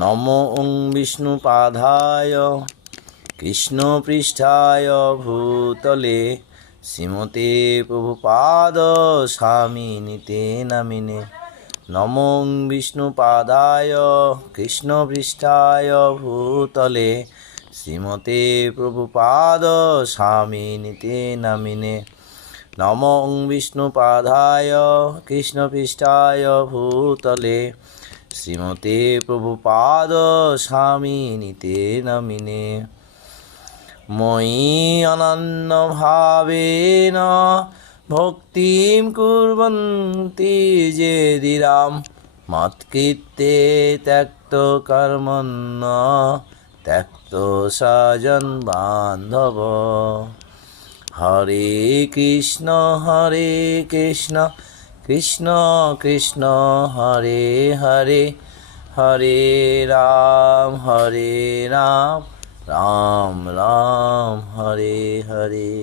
নমো ওং বিষ্ণুপাদায় কৃষ্ণপৃষ্ঠায় ভূতলে শ্রীমতে প্রভুপাদ স্বামিনিতে নামিনে। নমো ওং বিষ্ণুপাদায় কৃষ্ণপৃষ্ঠায় ভূতলে শ্রীমতে প্রভুপাদ স্বামিনিতে নামিনে। নমো ওং বিষ্ণুপাদায় কৃষ্ণপৃষ্ঠায় ভূতলে শ্রীমতে প্রভুপাদ স্বামিনিতে নামিনে। ময়ি অনন্যভাবেন ভক্তিম কুর্বন্তি যে ধীরাম মৎকৃত্যে ত্যক্ত কর্মণ্য ত্যক্ত স্বজন বান্ধব। হরে কৃষ্ণ কৃষ্ণ কৃষ্ণ হরে হরে, হরে রাম রাম রাম হরে হরে।